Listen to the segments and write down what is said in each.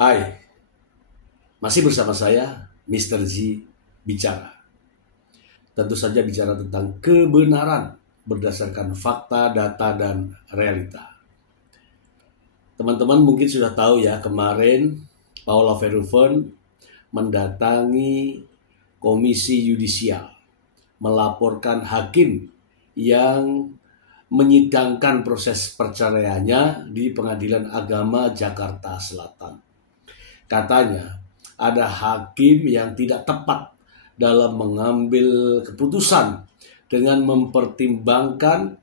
Hai, masih bersama saya, Mr. Z bicara. Tentu saja bicara tentang kebenaran berdasarkan fakta, data, dan realita. Teman-teman mungkin sudah tahu ya, kemarin Paula Verhoeven mendatangi Komisi Yudisial, melaporkan hakim yang menyidangkan proses perceraiannya di Pengadilan Agama Jakarta Selatan. Katanya ada hakim yang tidak tepat dalam mengambil keputusan dengan mempertimbangkan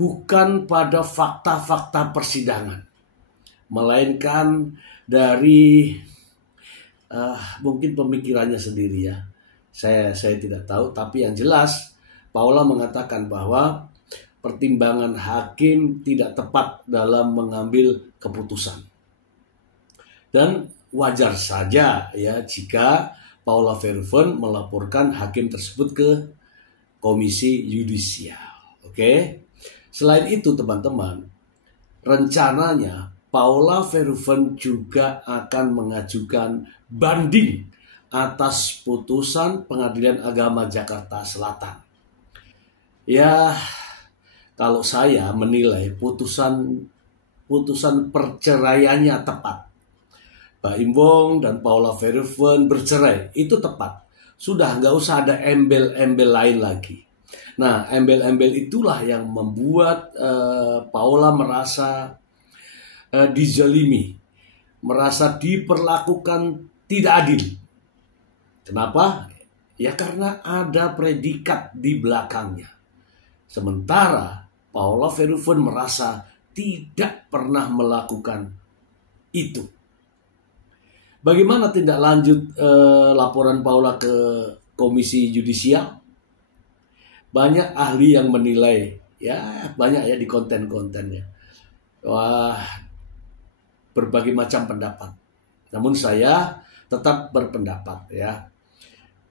bukan pada fakta-fakta persidangan, melainkan dari mungkin pemikirannya sendiri ya. Saya tidak tahu, tapi yang jelas Paula mengatakan bahwa pertimbangan hakim tidak tepat dalam mengambil keputusan. Dan wajar saja ya jika Paula Verhoeven melaporkan hakim tersebut ke Komisi Yudisial. Oke. Selain itu teman-teman, rencananya Paula Verhoeven juga akan mengajukan banding atas putusan Pengadilan Agama Jakarta Selatan. Ya, kalau saya menilai putusan perceraiannya tepat. Baim Wong dan Paula Verhoeven bercerai, itu tepat. Sudah nggak usah ada embel-embel lain lagi. Nah, embel-embel itulah yang membuat Paula merasa dizalimi, merasa diperlakukan tidak adil. Kenapa? Ya karena ada predikat di belakangnya. Sementara Paula Verhoeven merasa tidak pernah melakukan itu. Bagaimana tindak lanjut laporan Paula ke Komisi Yudisial? Banyak ahli yang menilai, ya banyak ya di konten-kontennya. Wah, berbagai macam pendapat. Namun saya tetap berpendapat ya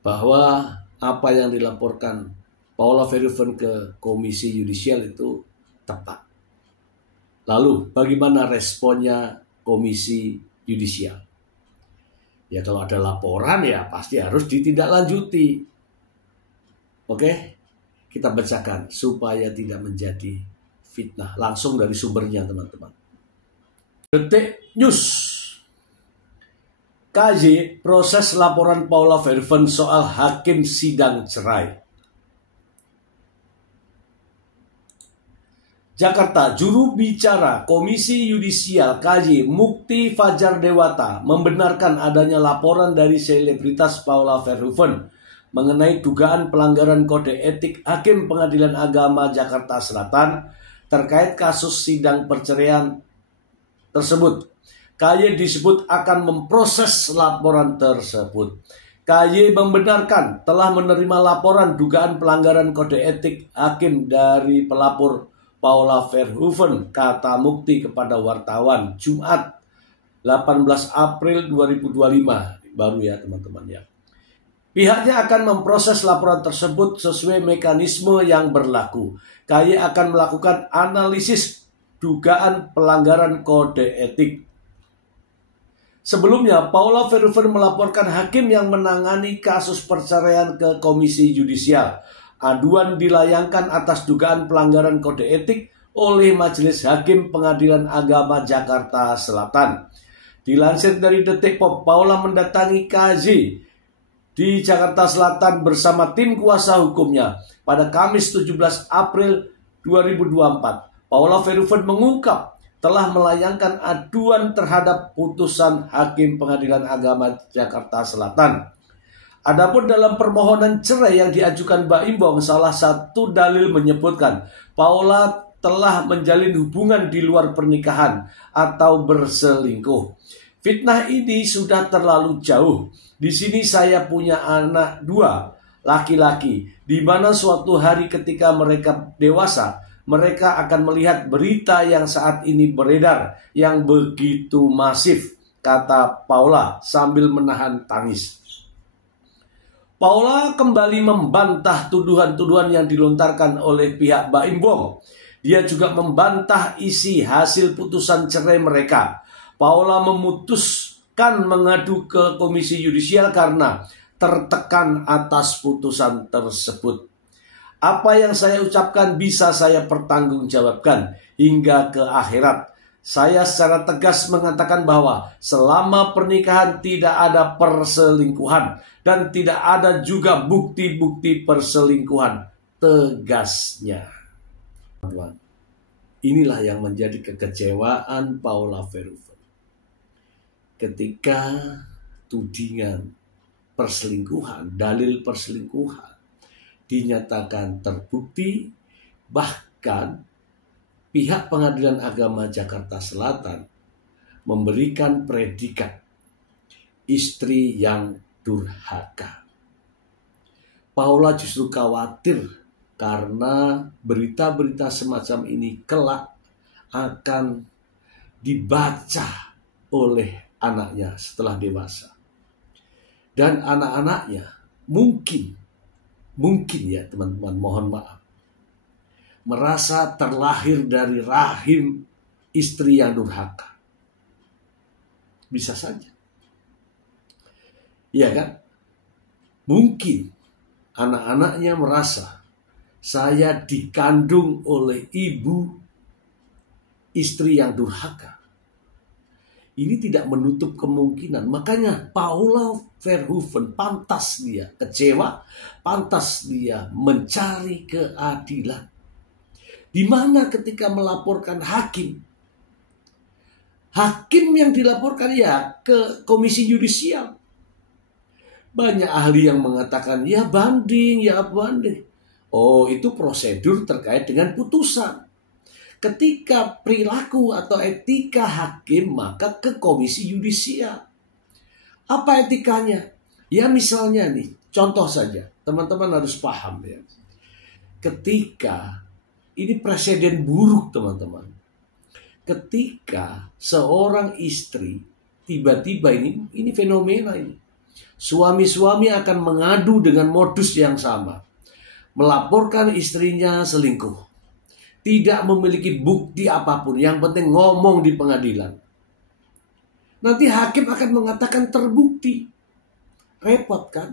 bahwa apa yang dilaporkan Paula Verhoeven ke Komisi Yudisial itu tepat. Lalu bagaimana responnya Komisi Yudisial? Ya kalau ada laporan ya pasti harus ditindaklanjuti. Oke, kita bacakan supaya tidak menjadi fitnah. Langsung dari sumbernya teman-teman. Detik News. KJ proses laporan Paula Verhoeven soal hakim sidang cerai. Jakarta, juru bicara Komisi Yudisial KJ Mukti Fajar Dewata membenarkan adanya laporan dari selebritas Paula Verhoeven mengenai dugaan pelanggaran kode etik Hakim Pengadilan Agama Jakarta Selatan terkait kasus sidang perceraian tersebut. KY disebut akan memproses laporan tersebut. KY membenarkan telah menerima laporan dugaan pelanggaran kode etik hakim dari pelapor Paula Verhoeven, kata Mukti kepada wartawan Jumat 18 April 2025. Baru ya teman-teman ya. Pihaknya akan memproses laporan tersebut sesuai mekanisme yang berlaku. KY akan melakukan analisis dugaan pelanggaran kode etik. Sebelumnya, Paula Verhoeven melaporkan hakim yang menangani kasus perceraian ke Komisi Yudisial. Aduan dilayangkan atas dugaan pelanggaran kode etik oleh Majelis Hakim Pengadilan Agama Jakarta Selatan. Dilansir dari Detik.pop, Paula mendatangi KJ di Jakarta Selatan bersama tim kuasa hukumnya pada Kamis 17 April 2024. Paula Verhoeven mengungkap telah melayangkan aduan terhadap putusan Hakim Pengadilan Agama Jakarta Selatan. Adapun dalam permohonan cerai yang diajukan Baim Wong, salah satu dalil menyebutkan Paula telah menjalin hubungan di luar pernikahan atau berselingkuh. Fitnah ini sudah terlalu jauh. Di sini saya punya anak 2 laki-laki, di mana suatu hari ketika mereka dewasa, mereka akan melihat berita yang saat ini beredar yang begitu masif, kata Paula sambil menahan tangis. Paula kembali membantah tuduhan-tuduhan yang dilontarkan oleh pihak Baim Wong. Dia juga membantah isi hasil putusan cerai mereka. Paula memutuskan mengadu ke Komisi Yudisial karena tertekan atas putusan tersebut. Apa yang saya ucapkan bisa saya pertanggungjawabkan hingga ke akhirat. Saya secara tegas mengatakan bahwa selama pernikahan tidak ada perselingkuhan dan tidak ada juga bukti-bukti perselingkuhan, tegasnya. Inilah yang menjadi kekecewaan Paula Verhoeven. Ketika tudingan perselingkuhan, dalil perselingkuhan dinyatakan terbukti, bahkan pihak Pengadilan Agama Jakarta Selatan memberikan predikat istri yang durhaka. Paula justru khawatir karena berita-berita semacam ini kelak akan dibaca oleh anaknya setelah dewasa. Dan anak-anaknya mungkin ya teman-teman, mohon maaf, merasa terlahir dari rahim istri yang durhaka. Bisa saja. Iya kan? Mungkin anak-anaknya merasa saya dikandung oleh ibu istri yang durhaka. Ini tidak menutup kemungkinan. Makanya Paula Verhoeven pantas dia kecewa, pantas dia mencari keadilan. Di mana ketika melaporkan hakim yang dilaporkan ya ke Komisi Yudisial. Banyak ahli yang mengatakan ya banding, ya banding. Oh, itu prosedur terkait dengan putusan. Ketika perilaku atau etika hakim, maka ke Komisi Yudisial. Apa etikanya? Ya misalnya nih, contoh saja. Teman-teman harus paham ya. Ketika, ini presiden buruk teman-teman. Ketika seorang istri, tiba-tiba ini fenomena ini. Suami-suami akan mengadu dengan modus yang sama. Melaporkan istrinya selingkuh. Tidak memiliki bukti apapun. Yang penting ngomong di pengadilan. Nanti hakim akan mengatakan terbukti. Repot kan?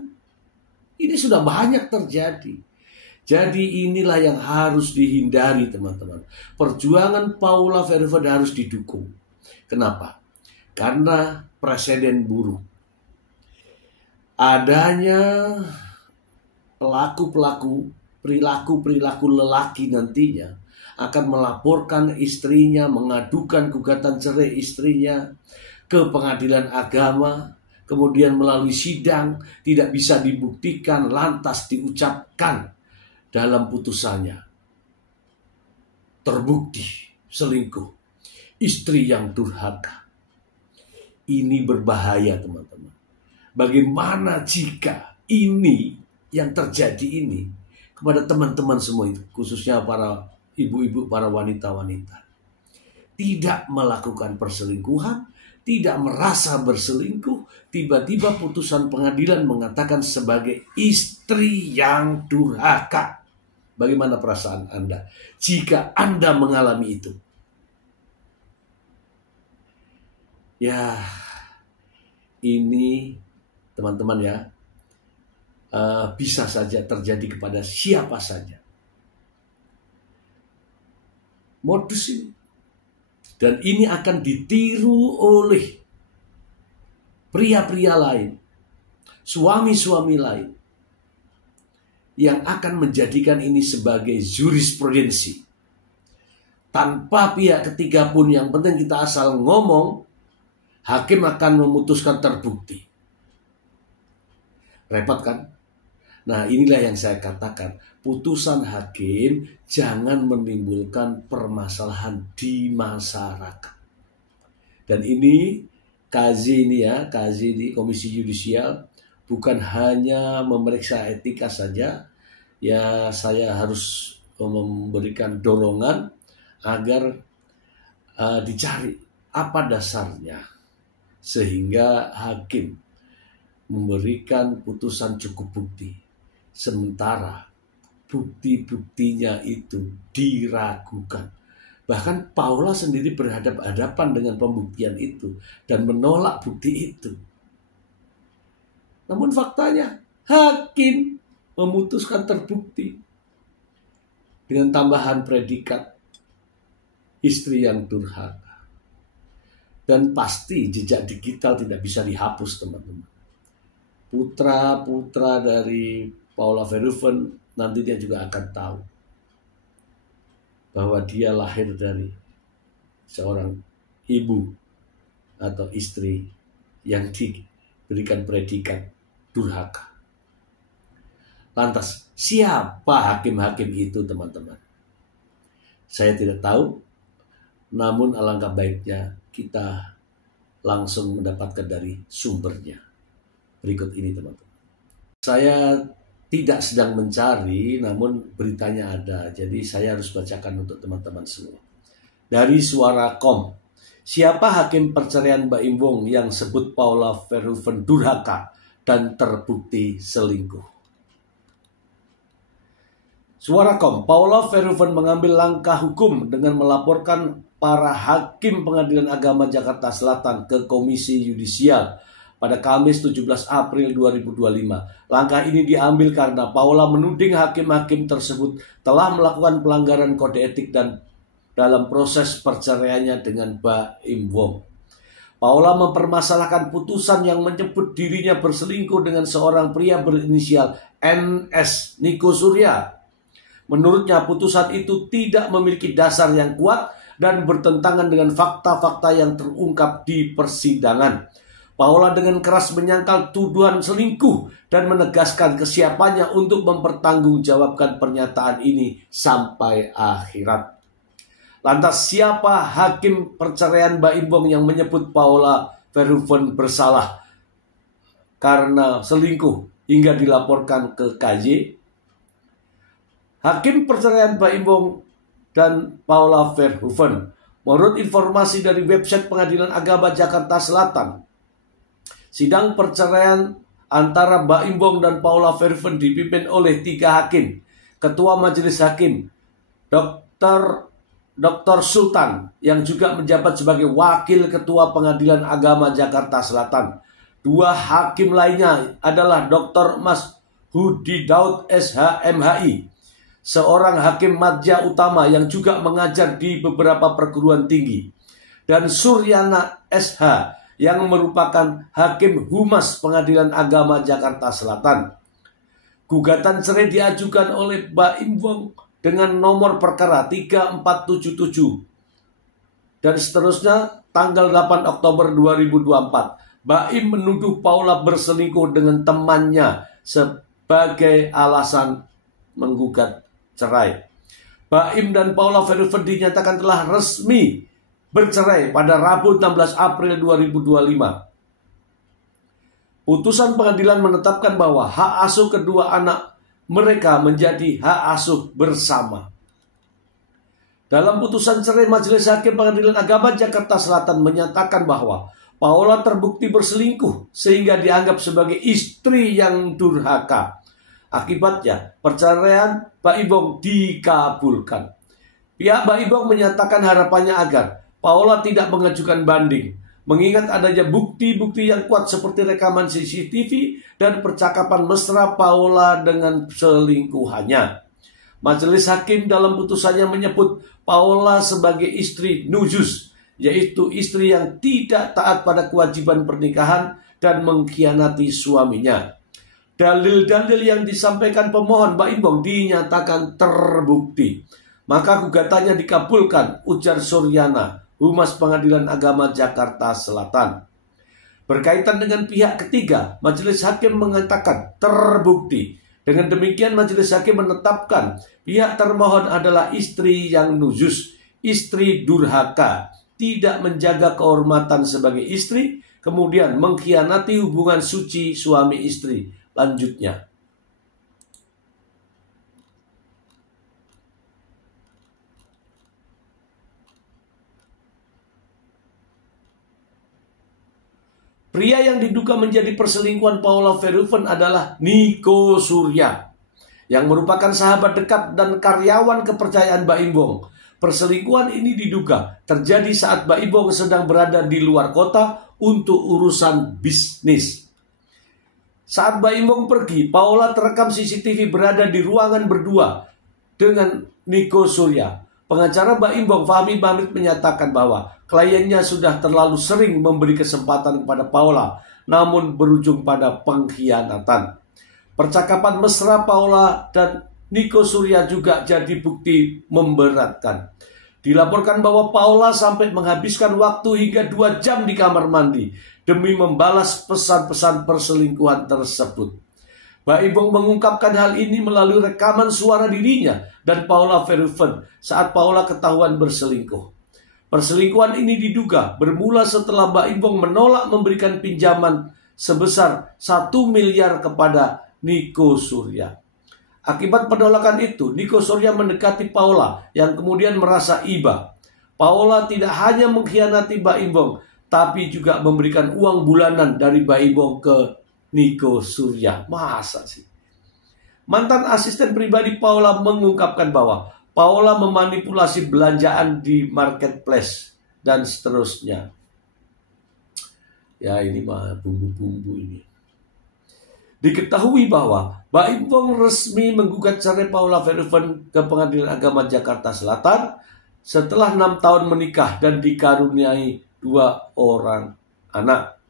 Ini sudah banyak terjadi. Jadi inilah yang harus dihindari teman-teman. Perjuangan Paula Verhoeven harus didukung. Kenapa? Karena presiden buruk. Adanya pelaku-pelaku, perilaku lelaki nantinya akan melaporkan istrinya, mengadukan gugatan cerai istrinya ke Pengadilan Agama, kemudian melalui sidang tidak bisa dibuktikan, lantas diucapkan dalam putusannya terbukti selingkuh, istri yang durhaka. Ini berbahaya teman-teman. Bagaimana jika ini yang terjadi ini kepada teman-teman semua itu, khususnya para ibu-ibu, para wanita-wanita, tidak melakukan perselingkuhan, tidak merasa berselingkuh, tiba-tiba putusan pengadilan mengatakan sebagai istri yang durhaka. Bagaimana perasaan Anda jika Anda mengalami itu? Ya, ini teman-teman ya, bisa saja terjadi kepada siapa saja. Modus ini. Dan ini akan ditiru oleh pria-pria lain, suami-suami lain, yang akan menjadikan ini sebagai jurisprudensi. Tanpa pihak ketiga pun, yang penting kita asal ngomong, hakim akan memutuskan terbukti. Repot kan? Nah, inilah yang saya katakan. Putusan hakim jangan menimbulkan permasalahan di masyarakat. Dan ini kazi ini Komisi Yudisial bukan hanya memeriksa etika saja. Ya, saya harus memberikan dorongan agar dicari apa dasarnya sehingga hakim memberikan putusan cukup bukti, sementara bukti-buktinya itu diragukan. Bahkan Paula sendiri berhadapan-hadapan dengan pembuktian itu dan menolak bukti itu. Namun faktanya, hakim memutuskan terbukti dengan tambahan predikat istri yang durhaka. Dan pasti jejak digital tidak bisa dihapus, teman-teman. Putra-putra dari Paula Verhoeven nantinya juga akan tahu bahwa dia lahir dari seorang ibu atau istri yang diberikan predikat durhaka. Lantas, siapa hakim-hakim itu, teman-teman? Saya tidak tahu, namun alangkah baiknya kita langsung mendapatkan dari sumbernya. Berikut ini, teman-teman. Saya tidak sedang mencari, namun beritanya ada. Jadi saya harus bacakan untuk teman-teman semua. Dari Suara.com. Siapa hakim perceraian Mbak Im Wong yang sebut Paula Verhoeven durhaka dan terbukti selingkuh? Suara.com. Paula Verhoeven mengambil langkah hukum dengan melaporkan para hakim Pengadilan Agama Jakarta Selatan ke Komisi Yudisial pada Kamis 17 April 2025. Langkah ini diambil karena Paula menuding hakim-hakim tersebut telah melakukan pelanggaran kode etik dan dalam proses perceraiannya dengan Mbak Im Wong. Paula mempermasalahkan putusan yang menyebut dirinya berselingkuh dengan seorang pria berinisial NS Niko Surya. Menurutnya putusan itu tidak memiliki dasar yang kuat dan bertentangan dengan fakta-fakta yang terungkap di persidangan. Paula dengan keras menyangkal tuduhan selingkuh dan menegaskan kesiapannya untuk mempertanggungjawabkan pernyataan ini sampai akhirat. Lantas siapa hakim perceraian Mbak Im Wong yang menyebut Paula Verhoeven bersalah karena selingkuh hingga dilaporkan ke KJ? Hakim perceraian Mbak Im Wong dan Paula Verhoeven, menurut informasi dari website Pengadilan Agama Jakarta Selatan, sidang perceraian antara Mbak Im Wong dan Paula Verhoeven dipimpin oleh 3 hakim. Ketua Majelis Hakim, Dr. Sultan, yang juga menjabat sebagai Wakil Ketua Pengadilan Agama Jakarta Selatan. 2 hakim lainnya adalah Dr. Mas Hudi Daud SH MHI, seorang hakim madya utama yang juga mengajar di beberapa perguruan tinggi, dan Suryana SH, yang merupakan Hakim Humas Pengadilan Agama Jakarta Selatan. Gugatan cerai diajukan oleh Mbak Im Wong dengan nomor perkara 3477 dan seterusnya tanggal 8 Oktober 2024. Mbak Im menuduh Paula berselingkuh dengan temannya sebagai alasan menggugat cerai. Mbak Im dan Paula Verhoeven dinyatakan telah resmi bercerai pada Rabu 16 April 2025. Putusan pengadilan menetapkan bahwa hak asuh kedua anak mereka menjadi hak asuh bersama. Dalam putusan cerai, Majelis Hakim Pengadilan Agama Jakarta Selatan menyatakan bahwa Paula terbukti berselingkuh sehingga dianggap sebagai istri yang durhaka. Akibatnya, perceraian Mbak Im Wong dikabulkan. Pihak Mbak Im Wong menyatakan harapannya agar Paula tidak mengajukan banding, mengingat adanya bukti-bukti yang kuat seperti rekaman CCTV dan percakapan mesra Paula dengan selingkuhannya. Majelis Hakim dalam putusannya menyebut Paula sebagai istri nujus, yaitu istri yang tidak taat pada kewajiban pernikahan dan mengkhianati suaminya. Dalil-dalil yang disampaikan pemohon Mbak Im Wong dinyatakan terbukti. Maka gugatannya dikabulkan, ujar Suryana, Humas Pengadilan Agama Jakarta Selatan. Berkaitan dengan pihak ketiga, Majelis Hakim mengatakan terbukti. Dengan demikian Majelis Hakim menetapkan pihak termohon adalah istri yang nujus, istri durhaka, tidak menjaga kehormatan sebagai istri, kemudian mengkhianati hubungan suci suami istri. Lanjutnya, pria yang diduga menjadi perselingkuhan Paula Verhoeven adalah Niko Surya, yang merupakan sahabat dekat dan karyawan kepercayaan Mbak Im Wong. Perselingkuhan ini diduga terjadi saat Baibong sedang berada di luar kota untuk urusan bisnis. Saat Baibong pergi, Paula terekam CCTV berada di ruangan berdua dengan Nico Surya. Pengacara Baibong, Fahmi Mahmud, menyatakan bahwa kliennya sudah terlalu sering memberi kesempatan kepada Paula, namun berujung pada pengkhianatan. Percakapan mesra Paula dan Nico Surya juga jadi bukti memberatkan. Dilaporkan bahwa Paula sampai menghabiskan waktu hingga 2 jam di kamar mandi demi membalas pesan-pesan perselingkuhan tersebut. Baibong mengungkapkan hal ini melalui rekaman suara dirinya dan Paula Verhoeven saat Paula ketahuan berselingkuh. Perselingkuhan ini diduga bermula setelah Baibong menolak memberikan pinjaman sebesar 1 miliar kepada Nico Surya. Akibat penolakan itu, Nico Surya mendekati Paula yang kemudian merasa iba. Paula tidak hanya mengkhianati Baibong, tapi juga memberikan uang bulanan dari Baibong ke Nico Surya. Masa sih? Mantan asisten pribadi Paula mengungkapkan bahwa Paula memanipulasi belanjaan di marketplace dan seterusnya. Ya, ini mah bumbu-bumbu ini. Diketahui bahwa Baibong resmi menggugat cerai Paula Verhoeven ke Pengadilan Agama Jakarta Selatan setelah 6 tahun menikah dan dikaruniai 2 orang anak.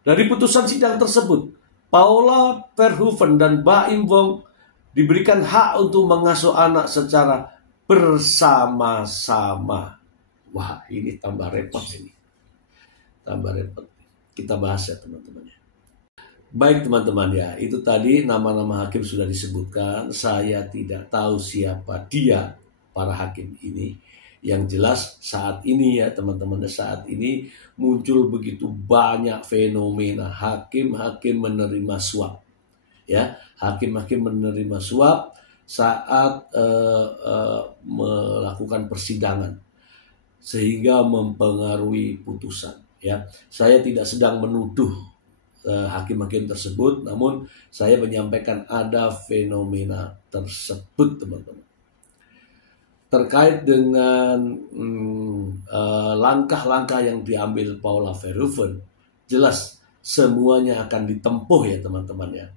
Dari putusan sidang tersebut, Paula Verhoeven dan Baibong diberikan hak untuk mengasuh anak secara bersama-sama. Wah, ini tambah repot ini. Tambah repot. Kita bahas ya teman-teman. Baik teman-teman ya, itu tadi nama-nama hakim sudah disebutkan. Saya tidak tahu siapa dia, para hakim ini. Yang jelas saat ini ya teman-teman, saat ini muncul begitu banyak fenomena hakim-hakim menerima suap. Ya, hakim-hakim menerima suap saat melakukan persidangan sehingga mempengaruhi putusan. Ya, saya tidak sedang menuduh hakim-hakim tersebut, namun saya menyampaikan ada fenomena tersebut, teman-teman. Terkait dengan langkah-langkah yang diambil Paula Verhoeven, jelas semuanya akan ditempuh ya teman-teman ya.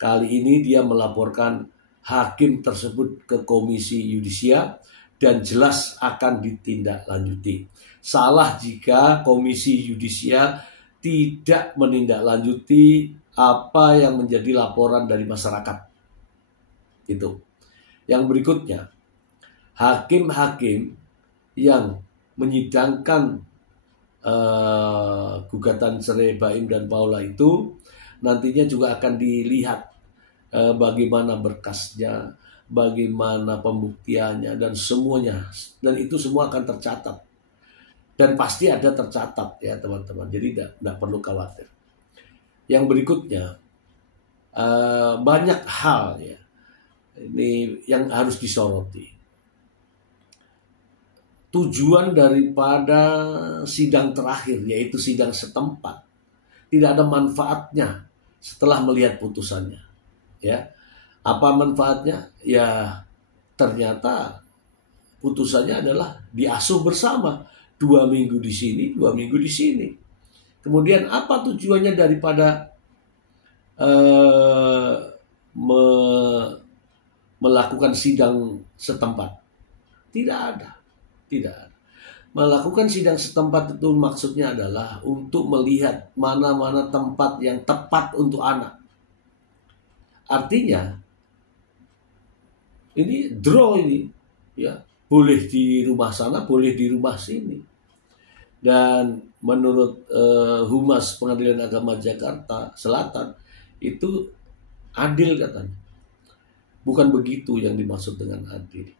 Kali ini dia melaporkan hakim tersebut ke Komisi Yudisial dan jelas akan ditindaklanjuti. Salah jika Komisi Yudisial tidak menindaklanjuti apa yang menjadi laporan dari masyarakat. Itu. Yang berikutnya, hakim-hakim yang menyidangkan gugatan cerai Baim dan Paula itu nantinya juga akan dilihat bagaimana berkasnya, bagaimana pembuktiannya dan semuanya, dan itu semua akan tercatat dan pasti ada tercatat ya teman-teman, jadi tidak perlu khawatir. Yang berikutnya banyak hal ya ini yang harus disoroti. Tujuan daripada sidang terakhir yaitu sidang setempat tidak ada manfaatnya setelah melihat putusannya ya. Apa manfaatnya? Ya ternyata putusannya adalah diasuh bersama 2 minggu di sini, 2 minggu di sini. Kemudian apa tujuannya daripada melakukan sidang setempat? Tidak ada. Melakukan sidang setempat itu maksudnya adalah untuk melihat mana-mana tempat yang tepat untuk anak. Artinya ini draw ini ya, boleh di rumah sana, boleh di rumah sini. Dan menurut Humas Pengadilan Agama Jakarta Selatan itu adil katanya. Bukan begitu yang dimaksud dengan adil.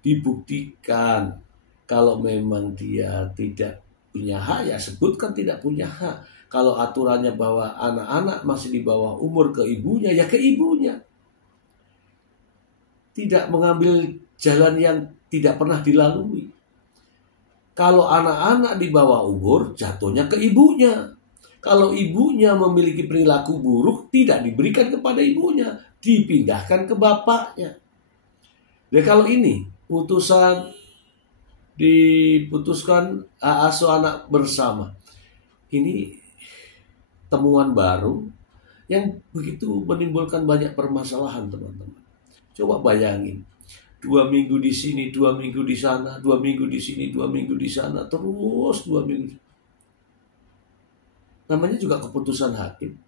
Dibuktikan kalau memang dia tidak punya hak, ya sebutkan tidak punya hak. Kalau aturannya bahwa anak-anak masih di bawah umur ke ibunya, ya ke ibunya. Tidak mengambil jalan yang tidak pernah dilalui. Kalau anak-anak di bawah umur, jatuhnya ke ibunya. Kalau ibunya memiliki perilaku buruk, tidak diberikan kepada ibunya, dipindahkan ke bapaknya. Dan kalau ini putusan diputuskan asuh anak bersama, ini temuan baru yang begitu menimbulkan banyak permasalahan, teman-teman. Coba bayangin, 2 minggu di sini, 2 minggu di sana, 2 minggu di sini, 2 minggu di sana, terus 2 minggu. Namanya juga keputusan hakim.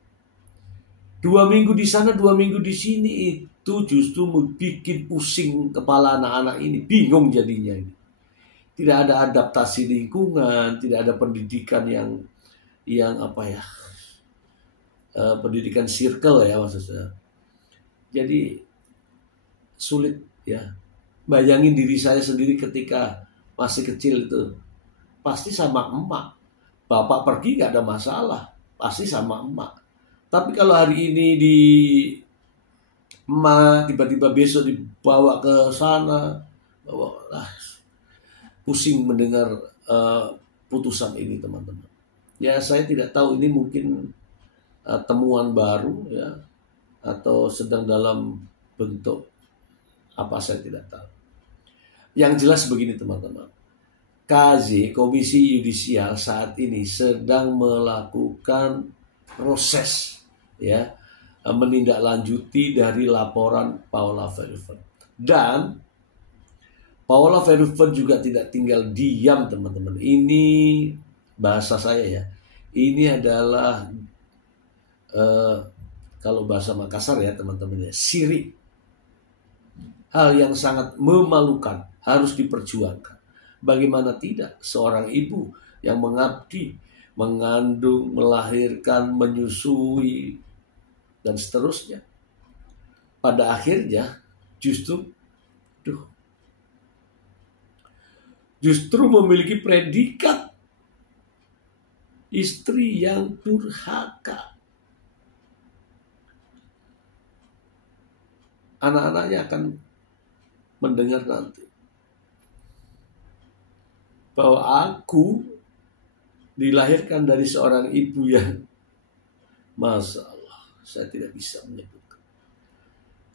2 minggu di sana, 2 minggu di sini, itu justru bikin pusing kepala anak-anak ini, bingung jadinya ini. Tidak ada adaptasi lingkungan, tidak ada pendidikan yang pendidikan circle ya maksudnya. Jadi sulit ya. Bayangin diri saya sendiri ketika masih kecil itu, pasti sama emak. Bapak pergi gak ada masalah, pasti sama emak. Tapi kalau hari ini di emak, tiba-tiba besok dibawa ke sana, pusing mendengar putusan ini, teman-teman. Ya, saya tidak tahu ini mungkin temuan baru ya, atau sedang dalam bentuk apa, saya tidak tahu. Yang jelas begini, teman-teman. KZ, Komisi Yudisial, saat ini sedang melakukan proses ya, menindaklanjuti dari laporan Paula Verhoeven. Dan Paula Verhoeven juga tidak tinggal diam, teman-teman. Ini bahasa saya ya. Ini adalah kalau bahasa Makassar ya, teman-teman ya, sirik. Hal yang sangat memalukan, harus diperjuangkan. Bagaimana tidak seorang ibu yang mengabdi, mengandung, melahirkan, menyusui, dan seterusnya, pada akhirnya justru memiliki predikat istri yang durhaka. Anak-anaknya akan mendengar nanti bahwa aku dilahirkan dari seorang ibu yang, Masya Allah, saya tidak bisa menyebutkan.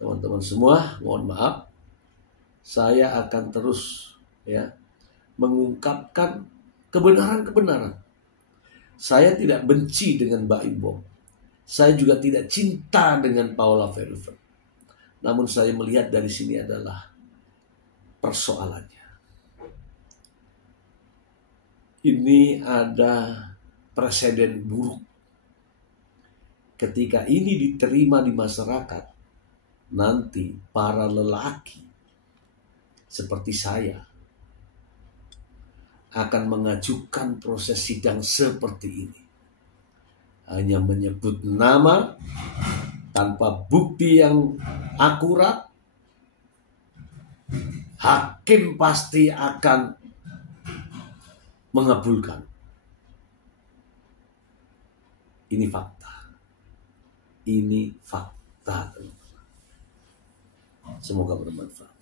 Teman-teman semua, mohon maaf, saya akan terus ya mengungkapkan kebenaran-kebenaran. Saya tidak benci dengan Mbak Imbong. Saya juga tidak cinta dengan Paula Verhoeven. Namun saya melihat dari sini adalah persoalannya. Ini ada presiden buruk. Ketika ini diterima di masyarakat, nanti para lelaki seperti saya akan mengajukan proses sidang seperti ini. Hanya menyebut nama tanpa bukti yang akurat, hakim pasti akan mengabulkan. Ini fakta. Ini fakta. Semoga bermanfaat.